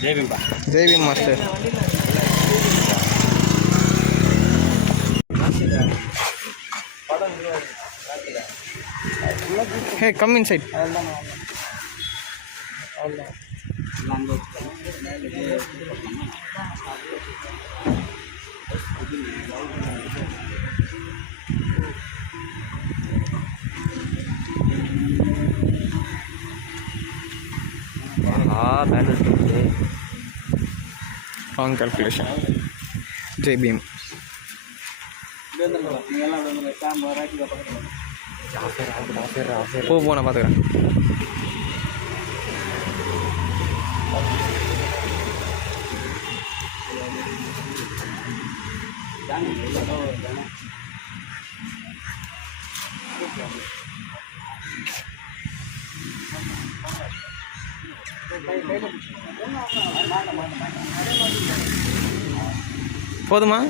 Jai Bhim Jai Bhim master. Hey, come inside. Wrong calculation. Jai Bhim. போ நான் பார்த்துக்கிறேன். போதுமா?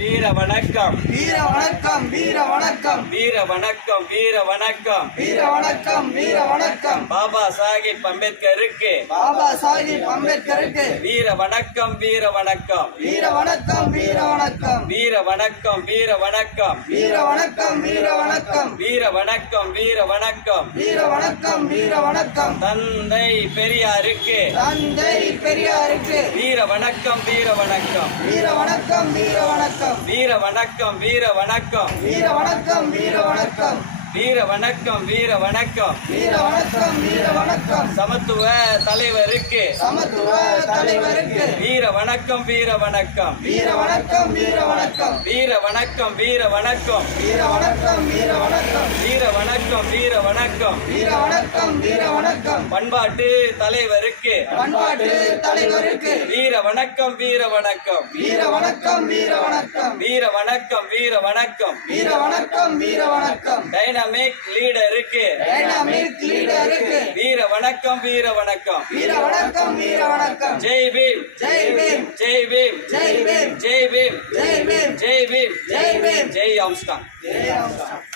வீர வணக்கம் வீர வணக்கம் வீர வணக்கம் வீர வணக்கம் வீர வணக்கம் வீர வணக்கம் வீர வணக்கம் பாபா சாஹிப் அம்பேத்கருக்கு பாபா சாஹிப் அம்பேத்கருக்கு வீர வணக்கம் வீர வணக்கம் வீர வணக்கம் வீர வணக்கம் வீர வணக்கம் வீர வணக்கம் வீர வணக்கம் வீர வணக்கம் வீர வணக்கம் வீர வணக்கம் வீர வணக்கம் வீர வணக்கம் தந்தை பெரியாருக்கு தந்தை பெரியாருக்கு வீர வணக்கம் வீர வணக்கம் வீர வணக்கம் வீர வணக்கம் வீர வணக்கம் வீர வணக்கம் வீர வணக்கம் வீர வணக்கம் வீர வணக்கம் வீர வணக்கம் வீர வணக்கம் வீர வணக்கம் சமத்துவ தலைவருக்கு சமத்துவ தலைவருக்கு வீர வணக்கம் வீர வணக்கம் வீர வணக்கம் வீர வணக்கம் வீர வணக்கம் வீர வணக்கம் வீர வணக்கம் வீர வணக்கம் வீர வணக்கம் வீர வணக்கம் வீர வணக்கம் வீர வணக்கம் பண்பாட்டு தலைவருக்கு பண்பாட்டு தலைவருக்கு வீர வணக்கம் வீர வணக்கம் வீர வணக்கம் வீர வணக்கம் வீர வணக்கம் வீர வணக்கம் வீர வணக்கம் வீர வணக்கம் டைனமிக் லீடருக்கு டைனமிக் லீடருக்கு வீர வணக்கம் வீர வணக்கம் வீர வணக்கம் வீர வணக்கம் ஜெய் பீம் ஜெய் பீம் ஜெய் பீம் ஜெய் பீம் ஜெய் பீம் ஜெய் பீம் ஜெய் பீம் ஜெய் பீம் ஜெய் ஆம்ஸ்டாங் ஜெய் ராம்